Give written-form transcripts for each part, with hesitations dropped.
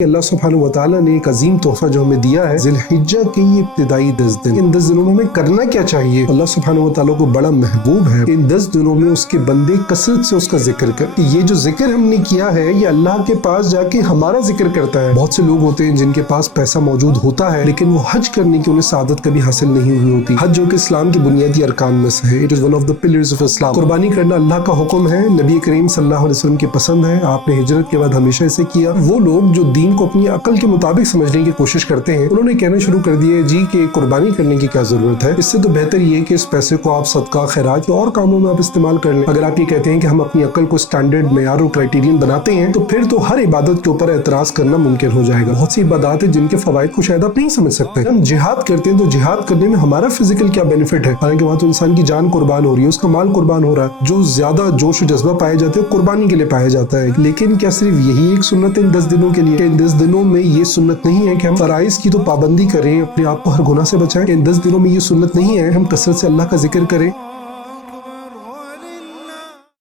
اللہ سبحانہ و تعالیٰ نے ایک عظیم تحفہ جو ہمیں دیا ہے ذی الحجہ کے یہ ابتدائی 10 دن. ان 10 دنوں میں ہمیں کرنا کیا چاہیے؟ اللہ سبحانہ و تعالیٰ کو بڑا محبوب ہے ان 10 دنوں میں اس کے بندے کثرت سے اس کا ذکر کریں. یہ جو ذکر ہم نے کیا ہے یہ اللہ کے پاس جا کے ہمارا ذکر کرتا ہے. بہت سے لوگ ہوتے ہیں جن کے پاس پیسہ موجود ہوتا ہے لیکن وہ حج کرنے کی انہیں سعادت کبھی حاصل نہیں ہوئی ہوتی. حج جو کہ اسلام کی بنیادی ارکان میں سے ہے. It is one of the pillars of Islam. قربانی کرنا اللہ کا حکم ہے, نبی کریم صلی اللہ علیہ وسلم کی پسند ہے, آپ نے ہجرت کے بعد ہمیشہ اسے کیا. وہ لوگ جو دین کو اپنی عقل کے مطابق سمجھنے کی کوشش کرتے ہیں انہوں نے کہنا شروع کر دیا جی کہ قربانی کرنے کی کیا ضرورت ہے, اس سے تو بہتر یہ کہ اس پیسے کو آپ صدقہ خیرات یا اور کاموں میں آپ استعمال کر لیں. اگر آپ یہ کہتے ہیں کہ ہم اپنی عقل کو سٹینڈرڈ معیار اور کرائٹیرین بناتے ہیں تو پھر تو ہر عبادت کے اوپر اعتراض کرنا ممکن ہو جائے گا. بہت سی عبادات ہیں جن کے فوائد کو شاید آپ نہیں سمجھ سکتے. ہم جہاد کرتے ہیں تو جہاد کرنے میں ہمارا فزیکل کیا بینیفٹ ہے؟ حالانکہ وہاں تو انسان کی جان قربان ہو رہی ہے, اس کا مال قربان ہو رہا ہے. جو زیادہ جوش و جذبہ پائے جاتے ہیں قربانی کے لیے پایا جاتا ہے. لیکن کیا صرف یہی ایک سنت ہے ان 10 دنوں کے لیے؟ ان 10 دنوں میں یہ سنت نہیں ہے کہ ہم فرائض کی تو پابندی کریں, اپنے آپ کو ہر گناہ سے بچائیں. ان 10 دنوں میں یہ سنت نہیں ہے ہم کثرت سے اللہ کا ذکر کریں.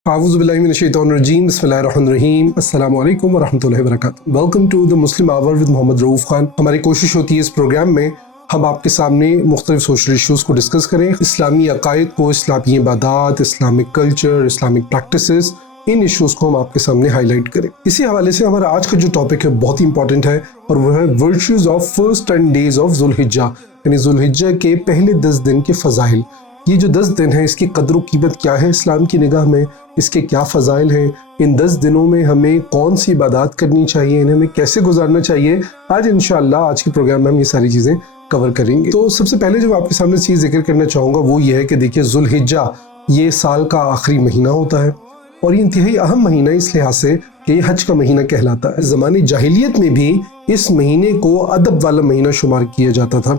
اعوذ باللہ من الشیطان الرجیم, بسم اللہ الرحمن الرحیم. السلام علیکم ورحمۃ اللہ وبرکاتہ. Welcome to the Muslim hour with Muhammad Rauf Khan. ہماری کوشش ہوتی ہے اس پروگرام میں ہم آپ کے سامنے مختلف سوشل ایشوز کو ڈسکس کریں, اسلامی عقائد کو, اسلامی عبادات, اسلامک کلچر, اسلامک پریکٹسز, ان ایشوز کو ہم آپ کے سامنے ہائی لائٹ کریں. اسی حوالے سے ہمارا آج کا جو ٹاپک ہے بہت ہی امپورٹنٹ ہے اور وہ ہے virtues of first 10 days of ذو الحجہ, یعنی ذو الحجہ کے پہلے 10 دن کے فضائل. یہ جو 10 دن ہیں اس کی قدر و قیمت کیا ہے اسلام کی نگاہ میں, اس کے کیا فضائل ہیں, ان 10 دنوں میں ہمیں کون سی عبادات کرنی چاہیے, انہیں ہمیں کیسے گزارنا چاہیے. آج انشاءاللہ آج کے پروگرام میں ہم یہ ساری چیزیں کور کریں گے. تو سب سے پہلے جو آپ کے سامنے چیز ذکر کرنا چاہوں گا وہ یہ ہے کہ دیکھیے ذو الحجہ یہ سال کا آخری مہینہ ہوتا ہے اور یہ انتہائی اہم مہینہ اس لحاظ سے کہ یہ حج کا مہینہ کہلاتا ہے. زمانے جاہلیت میں بھی اس مہینے کو ادب والا مہینہ شمار کیا جاتا تھا,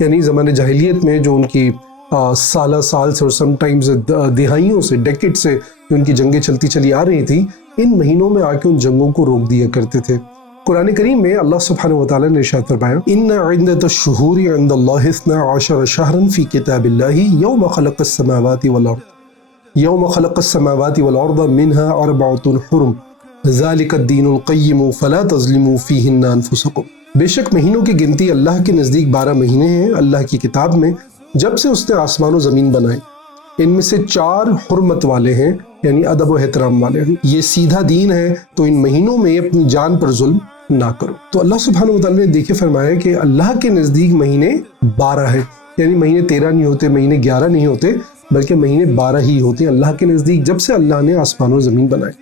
یعنی زمانے جاہلیت میں جو ان کی سالہ سال سے اور سم ٹائمز دہائیوں سے, ڈیکیڈ سے جو ان کی جنگیں چلتی چلی آ رہی تھی, ان مہینوں میں آ کے ان جنگوں کو روک دیا کرتے تھے. قرآن کریم میں اللہ سبحانہ و تعالیٰ نے ارشاد فرمایا ان عدۃ الشہور عند اللہ 12 شہرا فی کتاب اللہ یوم خلق السماوات والارض منها 4 حرم ذلک الدین القیم فلا تظلموا فیہن انفسکم. بے شک مہینوں کی گنتی اللہ کے نزدیک 12 مہینے ہیں اللہ کی کتاب میں جب سے اس نے آسمان و زمین بنائے. ان میں سے 4 حرمت والے ہیں یعنی ادب و احترام والے ہیں. یہ سیدھا دین ہے تو ان مہینوں میں اپنی جان پر ظلم نہ کرو. تو اللہ سبحانہ و تعالیٰ نے دیکھے فرمایا کہ اللہ کے نزدیک مہینے 12 ہیں, یعنی مہینے 13 نہیں ہوتے, مہینے 11 نہیں ہوتے, بلکہ مہینے 12 ہی ہوتے ہیں اللہ کے نزدیک جب سے اللہ نے آسمان و زمین بنائے.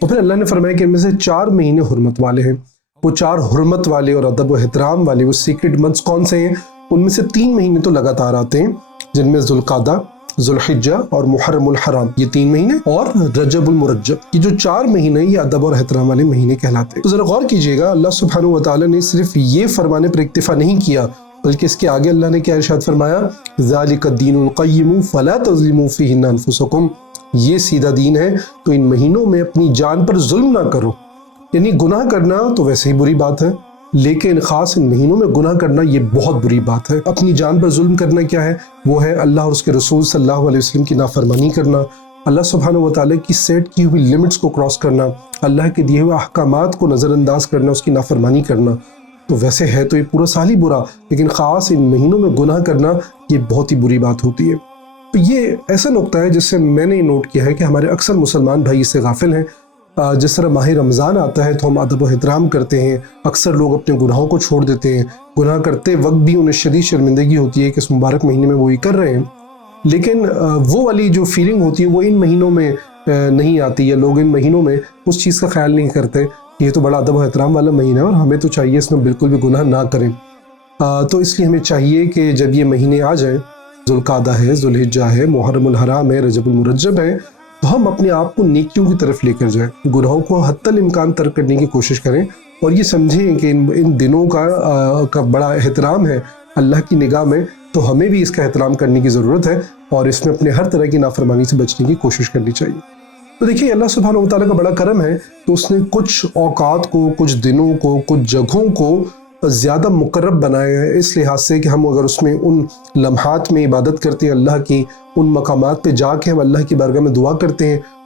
اور پھر اللہ نے فرمایا کہ ان میں سے 4 مہینے حرمت والے ہیں. وہ 4 حرمت والے اور ادب و احترام والے وہ سیکرٹ منتھس کون سے ہیں؟ ان میں سے 3 مہینے تو لگاتار آتے ہیں جن میں ذوالقعدہ, ذوالحجہ اور محرم الحرام, یہ 3 مہینے, اور رجب المرجب. یہ جو 4 مہینے یہ ادب اور احترام والے مہینے کہلاتے ہیں. تو ذرا غور کیجئے گا, اللہ سبحانہ و تعالیٰ نے صرف یہ فرمانے پر اکتفا نہیں کیا بلکہ اس کے آگے اللہ نے کیا ارشاد فرمایا ذالک الدین القیم فلا تظلموا فیہن انفسکم. یہ سیدھا دین ہے تو ان مہینوں میں اپنی جان پر ظلم نہ کرو. یعنی گناہ کرنا تو ویسے ہی بری بات ہے لیکن خاص ان مہینوں میں گناہ کرنا یہ بہت بری بات ہے. اپنی جان پر ظلم کرنا کیا ہے؟ وہ ہے اللہ اور اس کے رسول صلی اللہ علیہ وسلم کی نافرمانی کرنا, اللہ سبحانہ و تعالیٰ کی سیٹ کی ہوئی لیمٹس کو کراس کرنا, اللہ کے دیے ہوئے احکامات کو نظر انداز کرنا, اس کی نافرمانی کرنا. تو ویسے ہے تو یہ پورا سال ہی برا, لیکن خاص ان مہینوں میں گناہ کرنا یہ بہت ہی بری بات ہوتی ہے. تو یہ ایسا نقطہ ہے جس سے میں نے نوٹ کیا ہے کہ ہمارے اکثر مسلمان بھائی اس سے غافل ہیں. جس طرح ماہ رمضان آتا ہے تو ہم ادب و احترام کرتے ہیں, اکثر لوگ اپنے گناہوں کو چھوڑ دیتے ہیں, گناہ کرتے وقت بھی انہیں شدید شرمندگی ہوتی ہے کہ اس مبارک مہینے میں وہی کر رہے ہیں, لیکن وہ والی جو فیلنگ ہوتی ہے وہ ان مہینوں میں نہیں آتی, یا لوگ ان مہینوں میں اس چیز کا خیال نہیں کرتے کہ یہ تو بڑا ادب و احترام والا مہینہ ہے اور ہمیں تو چاہیے اس میں بالکل بھی گناہ نہ کریں. تو اس لیے ہمیں چاہیے کہ جب یہ مہینے آ جائیں, ذوالقعدہ ہے, ذوالحجہ ہے, محرم الحرام ہے, رجب المرجب ہے, تو ہم اپنے آپ کو نیکیوں کی طرف لے کر جائیں, گناہوں کو حتی الامکان ترک کرنے کی کوشش کریں اور یہ سمجھیں کہ ان دنوں کا بڑا احترام ہے اللہ کی نگاہ میں, تو ہمیں بھی اس کا احترام کرنے کی ضرورت ہے اور اس میں اپنے ہر طرح کی نافرمانی سے بچنے کی کوشش کرنی چاہیے. تو دیکھیے اللہ سبحانہ و تعالیٰ کا بڑا کرم ہے تو اس نے کچھ اوقات کو, کچھ دنوں کو, کچھ جگہوں کو زیادہ مقرب بنایا ہے اس لحاظ سے کہ ہم اگر اس میں ان لمحات میں عبادت کرتے ہیں اللہ کی, ان مقامات پہ جا کے ہم اللہ کی بارگاہ میں دعا کرتے ہیں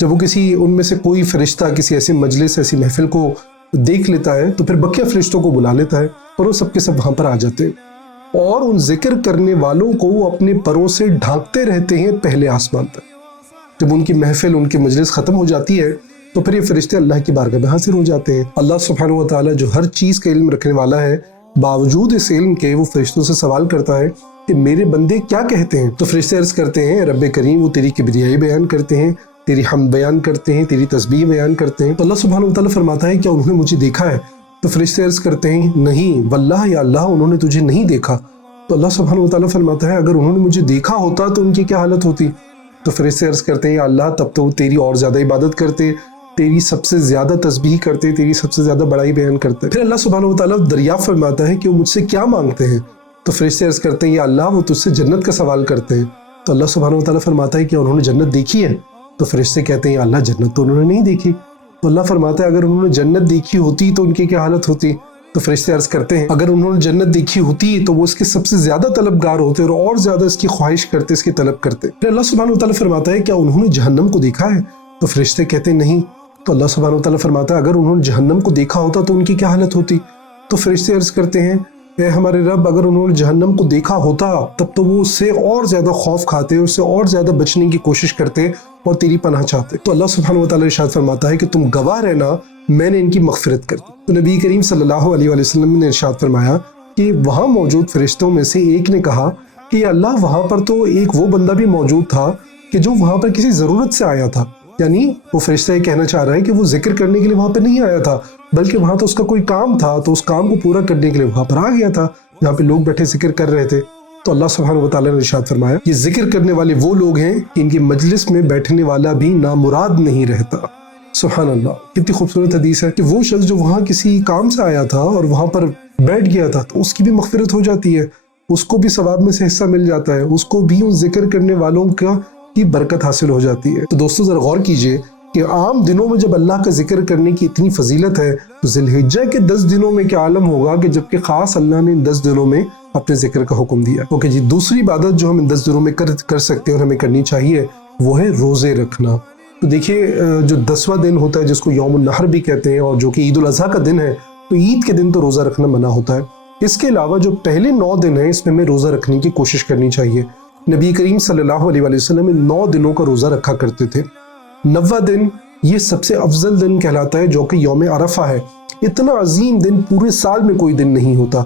جب وہ کسی ان میں سے کوئی فرشتہ کسی ایسے مجلس ایسی محفل کو دیکھ لیتا ہے تو پھر بقیہ فرشتوں کو بلا لیتا ہے اور وہ سب کے سب وہاں پر آ جاتے ہیں اور ان ذکر کرنے والوں کو وہ اپنے پروں سے ڈھانکتے رہتے ہیں پہلے آسمان تک۔ جب ان کی محفل ان کی مجلس ختم ہو جاتی ہے تو پھر یہ فرشتے اللہ کی بارگاہ میں حاضر ہو جاتے ہیں۔ اللہ سبحانہ و تعالیٰ جو ہر چیز کا علم رکھنے والا ہے، باوجود اس علم کے وہ فرشتوں سے سوال کرتا ہے کہ میرے بندے کیا کہتے ہیں؟ تو فرشتے عرض کرتے ہیں رب کریم وہ تیری کبریائی بیان کرتے ہیں، تیری حمد بیان کرتے ہیں، تیری تسبیح بیان کرتے ہیں۔ تو اللہ سبحانہ و تعالیٰ فرماتا ہے کیا انہوں نے مجھے دیکھا ہے؟ تو فرشتے عرض کرتے ہیں نہیں واللہ یا اللہ انہوں نے تجھے نہیں دیکھا۔ تو اللہ سبحانہ و تعالیٰ فرماتا ہے اگر انہوں نے مجھے دیکھا ہوتا تو ان کی کیا حالت ہوتی؟ تو فرشتے عرض کرتے ہیں یا اللہ تب تو تیری اور زیادہ عبادت کرتے، تیری سب سے زیادہ تسبیح کرتے، تیری سب سے زیادہ بڑائی بیان کرتے۔ پھر اللہ سبحانہ و تعالیٰ دریافت فرماتا ہے کہ وہ مجھ سے کیا مانگتے ہیں؟ تو فرشتے عرض کرتے ہیں یا اللہ وہ تجھ سے جنت کا سوال کرتے ہیں۔ تو اللہ سبحانہ و تعالیٰ فرماتا ہے کہ انہوں نے جنت دیکھی ہے؟ تو فرشتے کہتے ہیں یا اللہ جنت تو انہوں نے نہیں دیکھی۔ تو اللہ فرماتا ہے اگر انہوں نے جنت دیکھی ہوتی تو ان کی کیا حالت ہوتی؟ تو فرشتے عرض کرتے ہیں اگر انہوں نے جنت دیکھی ہوتی تو وہ اس کے سب سے زیادہ طلبگار ہوتے اور زیادہ اس کی خواہش کرتے، اس کی طلب کرتے۔ پھر اللہ سبحانہ و تعالیٰ فرماتا ہے کیا انہوں نے جہنم کو دیکھا ہے؟ تو فرشتے کہتے ہیں نہیں۔ تو اللہ سبحانہ و تعالیٰ فرماتا ہے اگر انہوں نے جہنم کو دیکھا ہوتا تو ان کی کیا حالت ہوتی؟ تو فرشتے عرض کرتے ہیں اے ہمارے رب اگر انہوں نے جہنم کو دیکھا ہوتا تب تو وہ اس سے اور زیادہ خوف کھاتے، اس سے اور زیادہ بچنے کی کوشش کرتے اور تیری پناہ چاہتے۔ تو اللہ سبحانہ و تعالیٰ ارشاد فرماتا ہے کہ تم گواہ رہنا میں نے ان کی مغفرت کر دی۔ تو نبی کریم صلی اللہ علیہ وآلہ وسلم نے ارشاد فرمایا کہ وہاں موجود فرشتوں میں سے ایک نے کہا کہ اللہ وہاں پر تو ایک وہ بندہ بھی موجود تھا کہ جو وہاں پر کسی ضرورت سے آیا تھا، یعنی وہ فرشتہ یہ کہنا چاہ رہا ہے کہ وہ ذکر کرنے کے لیے وہاں پہ نہیں آیا تھا بلکہ وہاں تو اس کا کوئی کام تھا، تو اس کام کو پورا کرنے کے لیے وہاں پر آ گیا تھا جہاں پہ لوگ بیٹھے ذکر کر رہے تھے۔ تو اللہ سبحانہ و تعالیٰ نے ارشاد فرمایا یہ ذکر کرنے والے وہ لوگ ہیں کہ ان کی مجلس میں بیٹھنے والا بھی نامراد نہیں رہتا۔ سبحان اللہ، کتنی خوبصورت حدیث ہے کہ وہ شخص جو وہاں کسی کام سے آیا تھا اور وہاں پر بیٹھ گیا تھا تو اس کی بھی مغفرت ہو جاتی ہے، اس کو بھی ثواب میں سے حصہ مل جاتا ہے، اس کو بھی ان ذکر کرنے والوں کی برکت حاصل ہو جاتی ہے۔ تو دوستو ذرا غور کیجئے کہ عام دنوں میں جب اللہ کا ذکر کرنے کی اتنی فضیلت ہے تو ذی الحجہ کے 10 دنوں میں کیا عالم ہوگا کہ جبکہ خاص اللہ نے ان 10 دنوں میں اپنے ذکر کا حکم دیا۔ اوکے جی، دوسری عبادت جو ہم ان 10 دنوں میں کر سکتے ہیں اور ہمیں کرنی چاہیے وہ ہے روزے رکھنا۔ تو دیکھیے جو 10واں دن ہوتا ہے جس کو یوم النحر بھی کہتے ہیں اور جو کہ عید الاضحیٰ کا دن ہے، تو عید کے دن تو روزہ رکھنا منع ہوتا ہے۔ اس کے علاوہ جو پہلے 9 دن ہیں اس میں ہمیں روزہ رکھنے کی کوشش کرنی چاہیے۔ نبی کریم صلی اللہ علیہ وآلہ وسلم ان 9 دنوں کا روزہ رکھا کرتے تھے۔ 9واں دن یہ سب سے افضل دن کہلاتا ہے جو کہ یوم عرفہ ہے۔ اتنا عظیم دن پورے سال میں کوئی دن نہیں ہوتا۔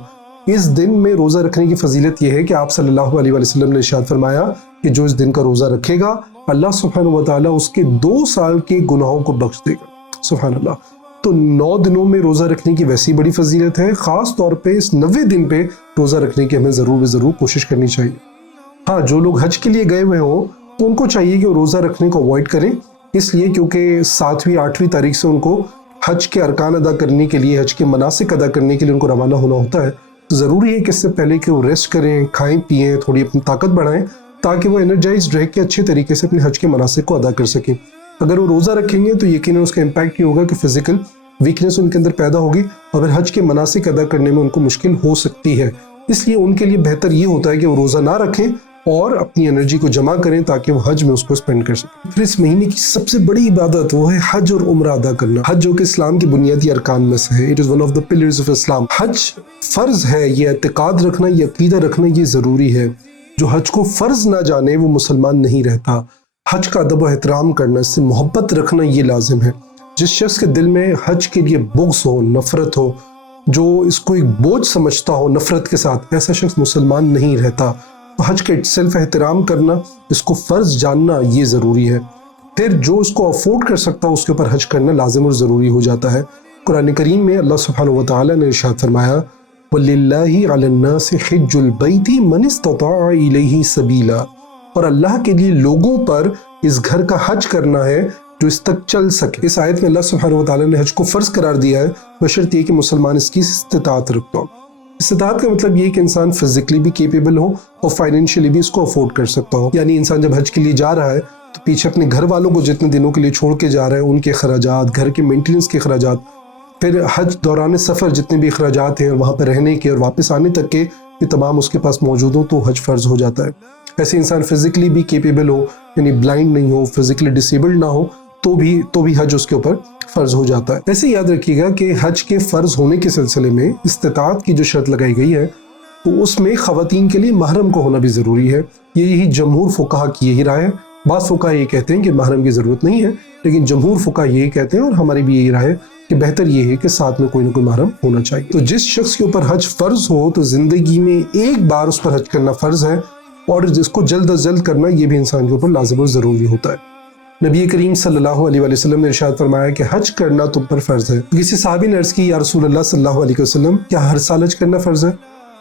اس دن میں روزہ رکھنے کی فضیلت یہ ہے کہ آپ صلی اللہ علیہ وآلہ وسلم نے ارشاد فرمایا کہ جو اس دن کا روزہ رکھے گا اللہ سبحانہ و تعالیٰ اس کے 2 سال کے گناہوں کو بخش دے گا۔ سبحان اللہ۔ تو 9 دنوں میں روزہ رکھنے کی ویسی بڑی فضیلت ہے، خاص طور پہ اس 9ویں دن پہ روزہ رکھنے کی ہمیں ضرور کوشش کرنی چاہیے۔ ہاں، جو لوگ حج کے لیے گئے ہوئے ہوں تو ان کو چاہیے کہ وہ روزہ رکھنے کو اوائڈ کریں، اس لیے کیونکہ 7ویں 8ویں تاریخ سے ان کو حج کے ارکان ادا کرنے کے لیے، حج کے مناسک ادا کرنے کے لیے ان کو روانہ ہونا ہوتا ہے۔ تو ضروری ہے کہ اس سے پہلے کہ وہ ریسٹ کریں، کھائیں پیئیں، تھوڑی اپنی طاقت بڑھائیں تاکہ وہ انرجائزڈ رہ کے اچھے طریقے سے اپنے حج کے مناسک کو ادا کر سکیں۔ اگر وہ روزہ رکھیں گے تو یقیناً اس کا امپیکٹ یہ ہوگا کہ فزیکل ویکنس ان کے اندر پیدا ہوگی اور پھر حج کے مناسک ادا کرنے میں ان کو مشکل ہو سکتی ہے۔ اس لیے ان کے لیے بہتر یہ ہوتا ہے کہ وہ روزہ نہ رکھیں اور اپنی انرجی کو جمع کریں تاکہ وہ حج میں اس کو اسپینڈ کر سکیں۔ پھر اس مہینے کی سب سے بڑی عبادت وہ ہے حج اور عمرہ ادا کرنا۔ حج جو کہ اسلام کی بنیادی ارکان میں سے ہے، it is one of the pillars of Islam. حج فرض ہے، یہ اعتقاد رکھنا، یہ عقیدہ رکھنا یہ ضروری ہے۔ جو حج کو فرض نہ جانے وہ مسلمان نہیں رہتا۔ حج کا ادب و احترام کرنا، اس سے محبت رکھنا یہ لازم ہے۔ جس شخص کے دل میں حج کے لیے بغض ہو، نفرت ہو، جو اس کو ایک بوجھ سمجھتا ہو نفرت کے ساتھ، ایسا شخص مسلمان نہیں رہتا۔ حج کا سیلف احترام کرنا، اس کو فرض جاننا یہ ضروری ہے۔ پھر جو اس کو افورڈ کر سکتا ہو اس کے اوپر حج کرنا لازم اور ضروری ہو جاتا ہے۔ قرآن کریم میں اللہ سبحانہ و تعالیٰ نے ارشاد فرمایا وَلِلَّهِ عَلَى النَّاسِ حِجُّ الْبَيْتِ مَنِ اسْتَطَاعَ إِلَيْهِ سَبِيلًا، اور اللہ کے لیے لوگوں پر اس گھر کا حج کرنا ہے جو اس تک چل سکے۔ اس آیت میں اللہ سبحانہ و تعالیٰ نے حج کو فرض قرار دیا ہے بشرط یہ کہ مسلمان اس کی استطاعت رکھتا ہو۔ استطاعت کا مطلب یہ کہ انسان فزیکلی بھی کیپیبل ہو اور فائنینشلی بھی اس کو افورڈ کر سکتا ہو۔ یعنی انسان جب حج کے لیے جا رہا ہے تو پیچھے اپنے گھر والوں کو جتنے دنوں کے لیے چھوڑ کے جا رہا ہے ان کے اخراجات، گھر کے مینٹیننس کے اخراجات، پھر حج دوران سفر جتنے بھی اخراجات ہیں اور وہاں پہ رہنے کے اور واپس آنے تک کے، یہ تمام اس کے پاس موجود ہوں تو حج فرض ہو جاتا ہے۔ ایسے انسان فزیکلی بھی کیپیبل ہو، یعنی بلائنڈ نہیں ہو، فزیکلی ڈسیبلڈ نہ ہو، تو بھی حج اس کے اوپر فرض ہو جاتا ہے۔ ایسے یاد رکھیے گا کہ حج کے فرض ہونے کے سلسلے میں استطاعت کی جو شرط لگائی گئی ہے تو اس میں خواتین کے لیے محرم کو ہونا بھی ضروری ہے۔ یہی جمہور فقہا کی یہی رائے ہے۔ بعض فقہا یہ کہتے ہیں کہ محرم کی ضرورت نہیں ہے، لیکن جمہور فقہا یہی کہتے ہیں اور ہماری بھی یہی رائے ہے کہ بہتر یہ ہے کہ ساتھ میں کوئی نہ کوئی محرم ہونا چاہیے۔ تو جس شخص کے اوپر حج فرض ہو تو زندگی میں ایک بار اس پر حج کرنا فرض ہے، اور جس کو جلد از جلد کرنا یہ بھی انسان کے اوپر لازم اور ضروری ہوتا ہے۔ نبی کریم صلی اللہ علیہ وسلم نے ارشاد فرمایا کہ حج کرنا تم پر فرض ہے۔ کسی صحابی نے عرض کی یا رسول اللہ صلی اللہ علیہ وسلم کیا ہر سال حج کرنا فرض ہے؟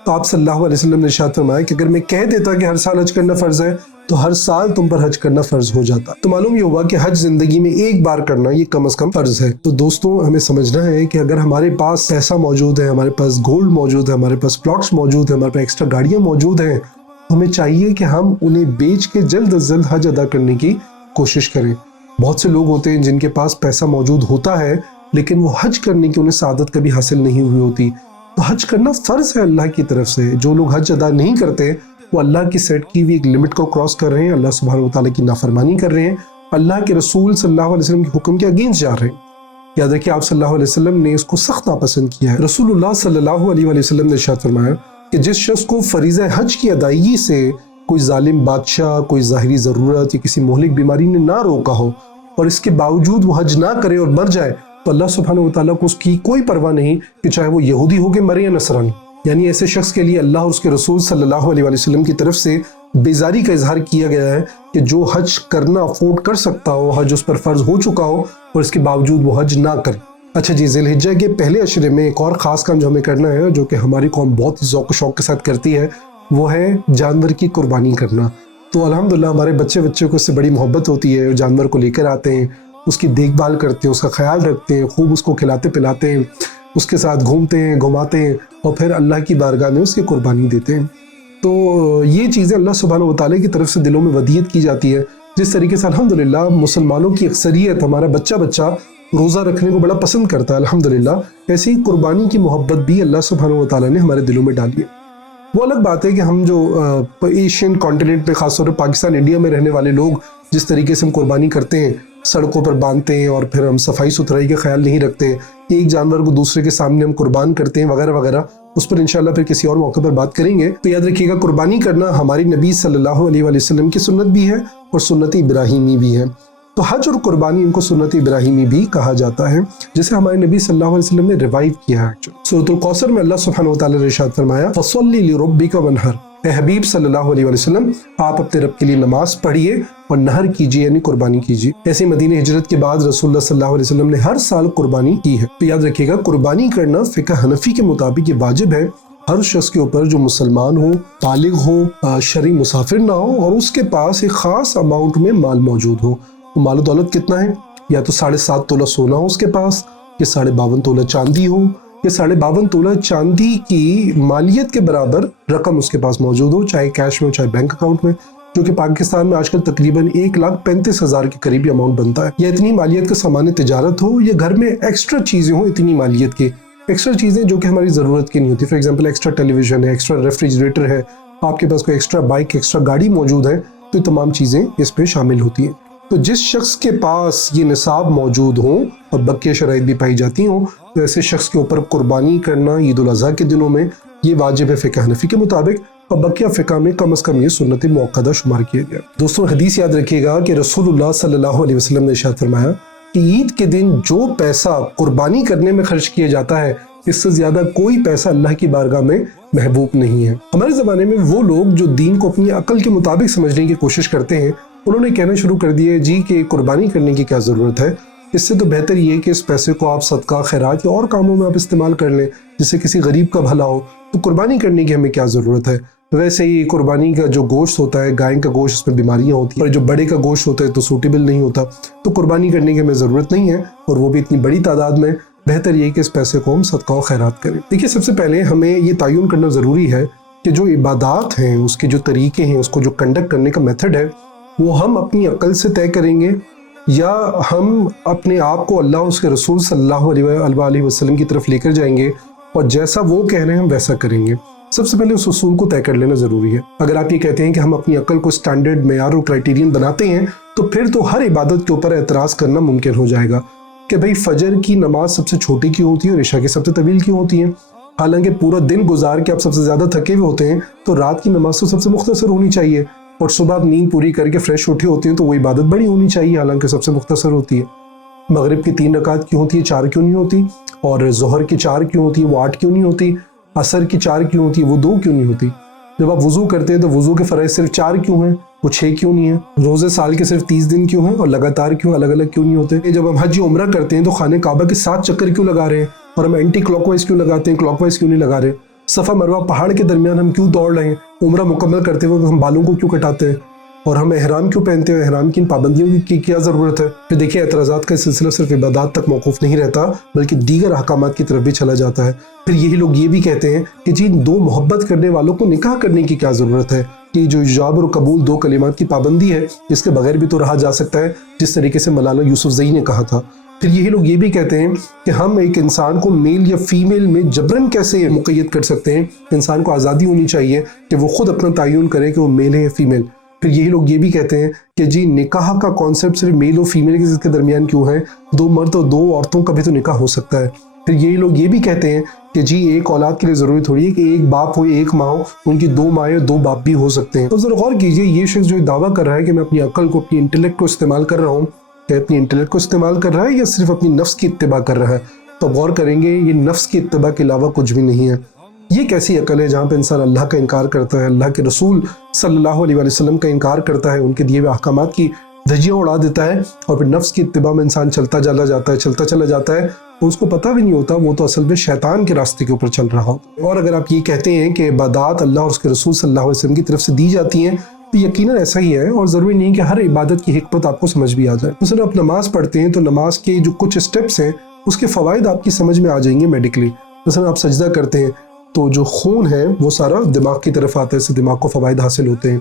تو آپ صلی اللہ علیہ وسلم نے ارشاد فرمایا کہ اگر میں کہہ دیتا کہ ہر سال حج کرنا فرض ہے تو ہر سال تم پر حج کرنا فرض ہو جاتا۔ تو معلوم یہ ہوا کہ حج زندگی میں ایک بار کرنا یہ کم از کم فرض ہے۔ تو دوستوں ہمیں سمجھنا ہے کہ اگر ہمارے پاس پیسہ موجود ہے، ہمارے پاس گولڈ موجود ہے، ہمارے پاس پلاٹس موجود ہیں، ہمارے پاس ایکسٹرا گاڑیاں موجود ہیں، تو ہمیں چاہیے کہ ہم انہیں بیچ کے جلد از جلد حج ادا کرنے کی کوشش کریں۔ بہت سے لوگ ہوتے ہیں جن کے پاس پیسہ موجود ہوتا ہے لیکن وہ حج کرنے کی انہیں سعادت کبھی حاصل نہیں ہوئی ہوتی۔ تو حج کرنا فرض ہے اللہ کی طرف سے۔ جو لوگ حج ادا نہیں کرتے وہ اللہ کی سیٹ کی ہوئی ایک لمٹ کو کراس کر رہے ہیں، اللہ سبحانہ وتعالیٰ کی نافرمانی کر رہے ہیں، اللہ کے رسول صلی اللہ علیہ وسلم کے حکم کے اگینسٹ جا رہے ہیں۔ یاد رکھیے آپ صلی اللہ علیہ وسلم نے اس کو سخت ناپسند کیا ہے۔ رسول اللہ صلی اللہ علیہ وسلم نے ارشاد فرمایا کہ جس شخص کو فریضہ حج کی ادائیگی سے کوئی ظالم بادشاہ، کوئی ظاہری ضرورت یا کسی مہلک بیماری نے نہ روکا ہو اور اس کے باوجود وہ حج نہ کرے اور مر جائے تو اللہ سبحانہ وتعالیٰ کو اس کی کوئی پرواہ نہیں کہ چاہے وہ یہودی ہو کے مرے یا نصرانی۔ یعنی ایسے شخص کے لیے اللہ اور اس کے رسول صلی اللہ علیہ وسلم کی طرف سے بیزاری کا اظہار کیا گیا ہے کہ جو حج کرنا افورڈ کر سکتا ہو، حج اس پر فرض ہو چکا ہو اور اس کے باوجود وہ حج نہ کرے۔ اچھا جی، ذی الحجہ کے پہلے عشرے میں ایک اور خاص کام جو ہمیں کرنا ہے، جو کہ ہماری قوم بہت ہی ذوق و شوق کے ساتھ کرتی ہے، وہ ہے جانور کی قربانی کرنا۔ تو الحمدللہ ہمارے بچوں کو اس سے بڑی محبت ہوتی ہے، جانور کو لے کر آتے ہیں، اس کی دیکھ بھال کرتے ہیں، اس کا خیال رکھتے ہیں، خوب اس کو کھلاتے پلاتے ہیں، اس کے ساتھ گھومتے ہیں، گھماتے ہیں اور پھر اللہ کی بارگاہ میں اس کی قربانی دیتے ہیں۔ تو یہ چیزیں اللہ سبحانہ وتعالیٰ کی طرف سے دلوں میں ودیت کی جاتی ہے۔ جس طریقے سے الحمدللہ مسلمانوں کی اکثریت، ہمارا بچہ روزہ رکھنے کو بڑا پسند کرتا ہے الحمدللہ، ایسی ہی قربانی کی محبت بھی اللہ سبحانہ وتعالیٰ نے ہمارے دلوں میں ڈالی ہے۔ وہ الگ بات ہے کہ ہم جو ایشین کانٹیننٹ پہ، خاص طور پر پاکستان انڈیا میں رہنے والے لوگ جس طریقے سے ہم قربانی کرتے ہیں، سڑکوں پر باندھتے ہیں اور پھر ہم صفائی ستھرائی کا خیال نہیں رکھتے، ایک جانور کو دوسرے کے سامنے ہم قربان کرتے ہیں وغیرہ وغیرہ، اس پر انشاءاللہ پھر کسی اور موقع پر بات کریں گے۔ تو یاد رکھیے گا قربانی کرنا ہماری نبی صلی اللہ علیہ وسلم کی سنت بھی ہے اور سنت ابراہیمی بھی ہے۔ تو حج اور قربانی ان کو سنت ابراہیمی بھی کہا جاتا ہے، جسے ہمارے نبی صلی اللہ علیہ وسلم نے ریوائیو کیا ہے۔ سورۃ الکوثر میں اللہ سبحانہ وتعالیٰ نے ارشاد فرمایا فَصَلِّ لِرَبِّكَ وَانْحَرْ، اے حبیب صلی اللہ علیہ وسلم آپ اپنے رب کے لیے نماز پڑھیے اور نہر کیجیے، یعنی قربانی کیجیے۔ ایسے مدینہ ہجرت کے بعد رسول اللہ صلی اللہ علیہ وسلم نے ہر سال قربانی کی ہے۔ تو یاد رکھیے گا قربانی کرنا فقہ حنفی کے مطابق یہ واجب ہے ہر شخص کے اوپر جو مسلمان ہو، بالغ ہو، شرعی مسافر نہ ہو اور اس کے پاس ایک خاص اماؤنٹ میں مال موجود ہو۔ مال و دولت کتنا ہے؟ یا تو 7.5 تولہ سونا ہو اس کے پاس، یا 52.5 تولہ چاندی ہو، یا 52.5 تولہ چاندی کی مالیت کے برابر رقم اس کے پاس موجود ہو، چاہے کیش میں ہو چاہے بینک اکاؤنٹ میں، جو کہ پاکستان میں آج کل تقریباً 1,35,000 کے قریبی اماؤنٹ بنتا ہے۔ یا اتنی مالیت کا سامان تجارت ہو، یا گھر میں ایکسٹرا چیزیں ہوں اتنی مالیت کے، ایکسٹرا چیزیں جو کہ ہماری ضرورت کی نہیں ہوتی، for example extra television ہے، ایکسٹرا ریفریجریٹر ہے، آپ کے پاس کوئی ایکسٹرا بائک، ایکسٹرا گاڑی موجود ہے، تو یہ تمام چیزیں اس پہ شامل ہوتی ہیں۔ تو جس شخص کے پاس یہ نصاب موجود ہوں اور بقیہ شرائط بھی پائی جاتی ہوں تو ایسے شخص کے اوپر قربانی کرنا عید الاضحیٰ کے دنوں میں یہ واجب ہے فقہ حنفی کے مطابق، اور بقیہ فقہ میں کم از کم یہ سنت موقدہ شمار کیا گیا۔ دوستوں حدیث یاد رکھیے گا کہ رسول اللہ صلی اللہ علیہ وسلم نے ارشاد فرمایا کہ عید کے دن جو پیسہ قربانی کرنے میں خرچ کیا جاتا ہے اس سے زیادہ کوئی پیسہ اللہ کی بارگاہ میں محبوب نہیں ہے۔ ہمارے زمانے میں وہ لوگ جو دین کو اپنی عقل کے مطابق سمجھنے کی کوشش کرتے ہیں انہوں نے کہنا شروع کر دیا جی کہ قربانی کرنے کی کیا ضرورت ہے، اس سے تو بہتر یہ کہ اس پیسے کو آپ صدقہ، خیرات یا اور کاموں میں آپ استعمال کر لیں جس سے کسی غریب کا بھلا ہو، تو قربانی کرنے کی ہمیں کیا ضرورت ہے۔ ویسے ہی قربانی کا جو گوشت ہوتا ہے، گائے کا گوشت، اس میں بیماریاں ہوتی ہیں، اور جو بڑے کا گوشت ہوتا ہے تو سوٹیبل نہیں ہوتا، تو قربانی کرنے کی ہمیں ضرورت نہیں ہے، اور وہ بھی اتنی بڑی تعداد میں۔ بہتر یہ کہ اس پیسے کو ہم صدقہ و خیرات کریں۔ دیکھیے سب سے پہلے ہمیں یہ تعین کرنا ضروری ہے کہ جو عبادات ہیں، اس کے جو طریقے ہیں، اس کو جو کنڈکٹ کرنے کا میتھڈ ہے، وہ ہم اپنی عقل سے طے کریں گے یا ہم اپنے آپ کو اللہ اس کے رسول صلی اللہ علیہ وسلم کی طرف لے کر جائیں گے اور جیسا وہ کہہ رہے ہیں ہم ویسا کریں گے۔ سب سے پہلے اس اصول کو طے کر لینا ضروری ہے۔ اگر آپ یہ کہتے ہیں کہ ہم اپنی عقل کو اسٹینڈرڈ، معیار اور کرائٹیرین بناتے ہیں تو پھر تو ہر عبادت کے اوپر اعتراض کرنا ممکن ہو جائے گا کہ بھئی فجر کی نماز سب سے چھوٹی کیوں ہوتی ہے اور عشاء کی سب سے طویل کیوں ہوتی ہے؟ حالانکہ پورا دن گزار کے آپ سب سے زیادہ تھکے ہوئے ہوتے ہیں تو رات کی نماز تو سب سے مختصر ہونی چاہیے، اور صبح آپ نیند پوری کر کے فریش اٹھے ہوتے ہیں تو وہ عبادت بڑی ہونی چاہیے حالانکہ سب سے مختصر ہوتی ہے۔ مغرب کی 3 رکعت کیوں ہوتی ہے، 4 کیوں نہیں ہوتی؟ اور ظہر کی 4 کیوں ہوتی ہے، وہ 8 کیوں نہیں ہوتی؟ عصر کی 4 کیوں ہوتی ہے، وہ 2 کیوں نہیں ہوتی؟ جب آپ وضو کرتے ہیں تو وضو کے فرائض صرف 4 کیوں ہیں، وہ 6 کیوں نہیں ہیں؟ روزے سال کے صرف 30 دن کیوں ہیں اور لگاتار کیوں الگ الگ کیوں نہیں ہوتے؟ جب ہم حج یا عمرہ کرتے ہیں تو خانہ کعبہ کے 7 چکر کیوں لگا رہے ہیں اور ہم اینٹی کلاک وائز کیوں لگاتے ہیں، کلاک وائز کیوں نہیں لگا رہے؟ صفا مروہ پہاڑ کے درمیان ہم کیوں دوڑ رہے ہیں؟ عمرہ مکمل کرتے ہوئے ہم بالوں کو کیوں کٹاتے ہیں؟ اور ہم احرام کیوں پہنتے ہیں؟ احرام کی ان پابندیوں کی کیا ضرورت ہے؟ پھر دیکھیے اعتراضات کا سلسلہ صرف عبادات تک موقوف نہیں رہتا بلکہ دیگر احکامات کی طرف بھی چلا جاتا ہے۔ پھر یہی لوگ یہ بھی کہتے ہیں کہ جی 2 محبت کرنے والوں کو نکاح کرنے کی کیا ضرورت ہے؟ کہ جو ایجاب اور قبول 2 کلمات کی پابندی ہے اس کے بغیر بھی تو رہا جا سکتا ہے، جس طریقے سے مولانا یوسف زئی نے کہا تھا۔ پھر یہی لوگ یہ بھی کہتے ہیں کہ ہم ایک انسان کو میل یا فیمیل میں جبرن کیسے مقید کر سکتے ہیں؟ انسان کو آزادی ہونی چاہیے کہ وہ خود اپنا تعین کرے کہ وہ میل ہے یا فیمیل۔ پھر یہی لوگ یہ بھی کہتے ہیں کہ جی نکاح کا کانسیپٹ صرف میل اور فیمیل کے درمیان کیوں ہے؟ 2 مرد اور 2 عورتوں کا بھی تو نکاح ہو سکتا ہے۔ پھر یہی لوگ یہ بھی کہتے ہیں کہ جی ایک اولاد کے لیے ضروری تھوڑی ہے کہ ایک باپ ہو ایک ماں ہو، ان کی 2 مائیں اور 2 باپ بھی ہو سکتے ہیں۔ تو ذرا غور کیجئے، یہ شخص جو دعویٰ کر رہا ہے کہ میں اپنی عقل کو، اپنی انٹلیکٹ کو استعمال کر رہا ہوں، کہ اپنی انٹلیکٹ کو استعمال کر رہا ہے یا صرف اپنی نفس کی اتباع کر رہا ہے؟ تو غور کریں گے یہ نفس کی اتباع کے علاوہ کچھ بھی نہیں ہے۔ یہ کیسی عقل ہے جہاں پہ انسان اللہ کا انکار کرتا ہے، اللہ کے رسول صلی اللہ علیہ وسلم کا انکار کرتا ہے، ان کے دیے ہوئے احکامات کی دھجیاں اڑا دیتا ہے اور پھر نفس کی اتباع میں انسان چلتا چلا جاتا ہے اور اس کو پتہ بھی نہیں ہوتا وہ تو اصل میں شیطان کے راستے کے اوپر چل رہا ہوتا ہے۔ اور اگر آپ یہ کہتے ہیں کہ عبادات اللہ اور اس کے رسول صلی اللہ علیہ وسلم کی طرف سے دی جاتی ہیں تو یقیناً ایسا ہی ہے، اور ضروری نہیں کہ ہر عبادت کی حکمت آپ کو سمجھ بھی آ جائے۔ مثلا آپ نماز پڑھتے ہیں تو نماز کے جو کچھ سٹیپس ہیں اس کے فوائد آپ کی سمجھ میں آ جائیں گے میڈیکلی۔ مثلا آپ سجدہ کرتے ہیں تو جو خون ہے وہ سارا دماغ کی طرف آتا ہے، اس سے دماغ کو فوائد حاصل ہوتے ہیں۔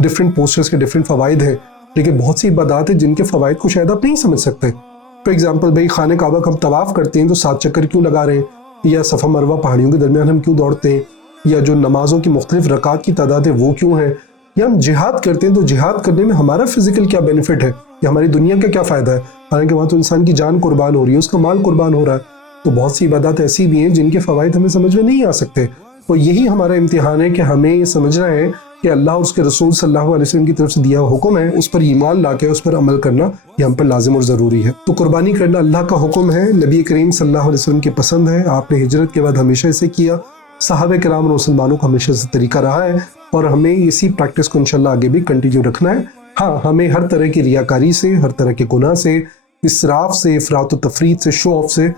ڈیفرنٹ پوسچرز کے ڈیفرنٹ فوائد ہیں، لیکن بہت سی عبادات ہیں جن کے فوائد کو شاید آپ نہیں سمجھ سکتے۔ فار ایگزامپل بھائی خانہ کعبہ کا ہم طواف کرتے ہیں تو 7 چکر کیوں لگا رہے ہیں، یا صفا مروہ پہاڑیوں کے درمیان ہم کیوں دوڑتے ہیں، یا جو نمازوں کی مختلف رکعات کی تعداد ہے وہ کیوں ہے، یا ہم جہاد کرتے ہیں تو جہاد کرنے میں ہمارا فزیکل کیا بینیفٹ ہے یا ہماری دنیا کا کیا فائدہ ہے، حالانکہ وہاں تو انسان کی جان قربان ہو رہی ہے، اس کا مال قربان ہو رہا ہے۔ تو بہت سی عبادات ایسی بھی ہیں جن کے فوائد ہمیں سمجھ میں نہیں آ سکتے، اور یہی ہمارا امتحان ہے کہ ہمیں یہ سمجھنا ہے کہ اللہ اور اس کے رسول صلی اللہ علیہ وسلم کی طرف سے دیا ہوا حکم ہے، اس پر ایمان لا کے اس پر عمل کرنا یہ ہم پر لازم اور ضروری ہے۔ تو قربانی کرنا اللہ کا حکم ہے، نبی کریم صلی اللہ علیہ وسلم کی پسند ہے، آپ نے ہجرت کے بعد ہمیشہ اسے کیا، صحابہ کرام اور مسلمانوں کا ہمیشہ سے طریقہ رہا ہے، اور ہمیں اسی پریکٹس کو انشاءاللہ آگے بھی کنٹینیو رکھنا ہے۔ ہاں، ہمیں ہر طرح کی ریاکاری سے، ہر طرح کے گناہ سے، اسراف سے، افراط و تفریط سے، شو آف سے،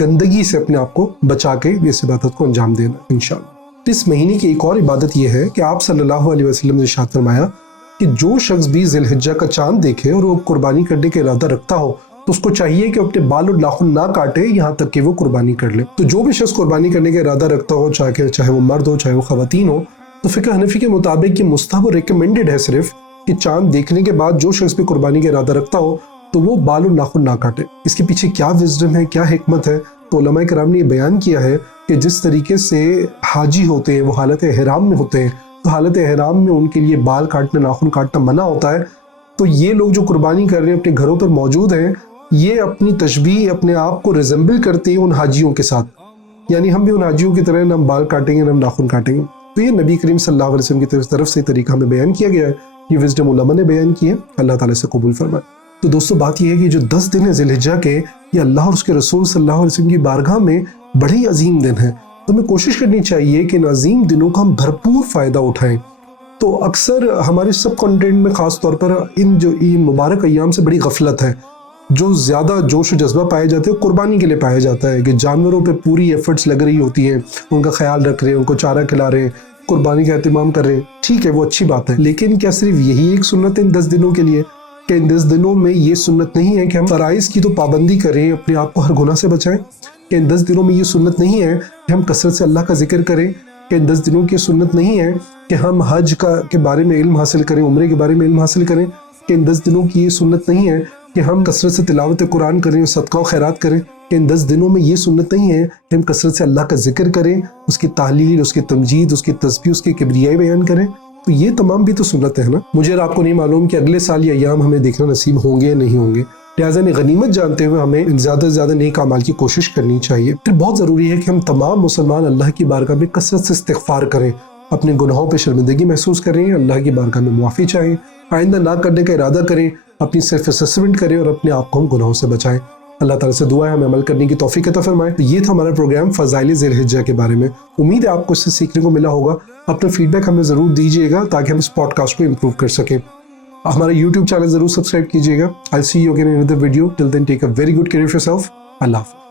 گندگی سے اپنے آپ کو بچا کے اس عبادت کو انجام دینا انشاءاللہ۔ اس مہینے کی ایک اور عبادت یہ ہے کہ آپ صلی اللہ علیہ وسلم نے ارشاد فرمایا کہ جو شخص بھی ذی الحجہ کا چاند دیکھے اور وہ قربانی کرنے کا ارادہ رکھتا ہو تو اس کو چاہیے کہ اپنے بال اور ناخن نہ کاٹے یہاں تک کہ وہ قربانی کر لے۔ تو جو بھی شخص قربانی کرنے کا ارادہ رکھتا ہو، چاہے وہ مرد ہو چاہے وہ خواتین ہو، تو فقہ حنفی کے مطابق یہ مستحب اور ریکمینڈڈ ہے صرف کہ چاند دیکھنے کے بعد جو شخص بھی قربانی کا ارادہ رکھتا ہو تو وہ بال اور ناخن نہ کاٹے۔ اس کے پیچھے کیا وزڈم ہے، کیا حکمت ہے؟ تو علماء کرام نے یہ بیان کیا ہے کہ جس طریقے سے حاجی ہوتے ہیں وہ حالت احرام میں ہوتے ہیں، تو حالت احرام میں ان کے لیے بال کاٹنا، ناخن کاٹنا منع ہوتا ہے، تو یہ لوگ جو قربانی کر رہے ہیں اپنے گھروں پر موجود ہیں، یہ اپنی تشبیہ اپنے آپ کو ریزمبل کرتے ہیں ان حاجیوں کے ساتھ، یعنی ہم بھی ان حاجیوں کی طرح نہ ہم بال کاٹیں گے نہ ہم ناخن کاٹیں گے۔ تو یہ نبی کریم صلی اللہ علیہ وسلم کی طرف سے طریقہ ہمیں بیان کیا گیا ہے، یہ وزڈم علماء نے بیان کی ہے، اللہ تعالیٰ سے قبول فرمائے۔ تو دوستو بات یہ ہے کہ جو 10 دن ہے ذی الحجہ کے، یہ اللہ اور اس کے رسول صلی اللہ علیہ وسلم کی بارگاہ میں بڑے ہی عظیم دن ہیں، تو ہمیں کوشش کرنی چاہیے کہ ان عظیم دنوں کا ہم بھرپور فائدہ اٹھائیں۔ تو اکثر ہمارے سب کانٹینٹ میں خاص طور پر ان مبارک ایام سے بڑی غفلت ہے۔ جو زیادہ جوش و جذبہ پائے جاتے ہیں قربانی کے لیے پایا جاتا ہے کہ جانوروں پہ پوری ایفرٹس لگ رہی ہوتی ہیں، ان کا خیال رکھ رہے ہیں، ان کو چارہ کھلا رہے ہیں، قربانی کا اہتمام کر رہے ہیں، ٹھیک ہے وہ اچھی بات ہے، لیکن کیا صرف یہی ایک سنت ہے ان 10 دنوں کے لیے؟ کہ ان 10 دنوں میں یہ سنت نہیں ہے کہ ہم فرائض کی تو پابندی کریں، اپنے آپ کو ہر گناہ سے بچائیں؟ کہ ان 10 دنوں میں یہ سنت نہیں ہے کہ ہم کثرت سے اللہ کا ذکر کریں؟ کہ ان 10 دنوں کی سنت نہیں ہے کہ ہم حج کے بارے میں علم حاصل کریں، عمرے کے بارے میں علم حاصل کریں؟ کہ ان 10 دنوں کی یہ سنت نہیں ہے کہ ہم کثرت سے تلاوت قرآن کریں اور صدقہ و خیرات کریں؟ کہ ان 10 دنوں میں یہ سنت نہیں ہے کہ ہم کثرت سے اللہ کا ذکر کریں، اس کی تحلیل، اس کی تمجید، اس کی تسبیح، اس کی کبریائی بیان کریں؟ تو یہ تمام بھی تو سنت ہے نا. مجھے اور آپ کو نہیں معلوم کہ اگلے سال یہ ایام ہمیں دیکھنا نصیب ہوں گے یا نہیں ہوں گے، لہٰذا غنیمت جانتے ہوئے ہمیں زیادہ سے زیادہ نیک اعمال کی کوشش کرنی چاہیے. پھر بہت ضروری ہے کہ ہم تمام مسلمان اللہ کی بارگاہ میں کثرت سے استغفار کریں، اپنے گناہوں پہ شرمندگی محسوس کریں، اللہ کی بارگاہ میں معافی چاہیں، آئندہ نہ کرنے کا ارادہ کریں، اپنی سیلف اسسمنٹ کریں اور اپنے آپ کو ہم گناہوں سے بچائیں. اللہ تعالیٰ سے دعا ہے ہمیں عمل کرنے کی توفیق عطا فرمائے. یہ تھا ہمارا پروگرام فضائل ذی الحجہ کے بارے میں. امید ہے آپ کو اس سے سیکھنے کو ملا ہوگا. اپنا فیڈ بیک ہمیں ضرور دیجیے گا تاکہ ہم اس پوڈ کاسٹ کو امپروو کر سکیں. ہمارا یوٹیوب چینل ضرور سبسکرائب کیجیے گا. I'll see you again in another video. Till then, take a very good care of yourself. اللہ حافظ.